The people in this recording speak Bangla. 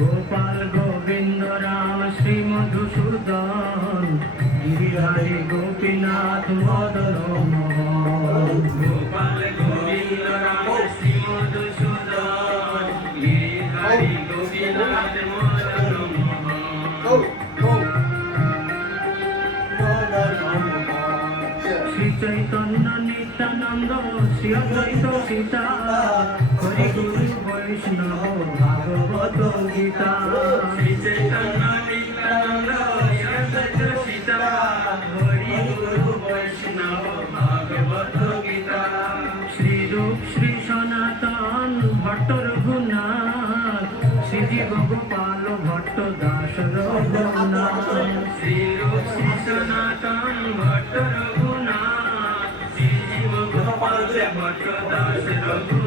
গোপাল গোবিন্দ রাম শ্রী মধুসূদন গিরিধারী গোপীনাথ মদন মোহন। গোপাল গোবিন্দ রাম শ্রী মধুসূদন গিরিধারী গোপীনাথ মদন মোহন। শ্রী চৈতন্য নিত্যানন্দ শ্রী অদ্বৈত সীতা হরি গুরু বৈষ্ণব ভাগবত গীতা। শ্রী চৈতন্য নিত্যানন্দ শ্রী অদ্বৈত সীতা হরি গুরু বৈষ্ণব ভাগবত গীতা। শ্রী রূপ শ্রী সনাতন ভট্ট রঘুনাথ শ্রীজীব গোপাল ভট্ট দাস রঘুনাথ। শ্রী রূপ শ্রী সনাতন ভট্ট রঘুনাথ শ্রীজীব গোপাল ভট্ট দাস রঘুনাথ।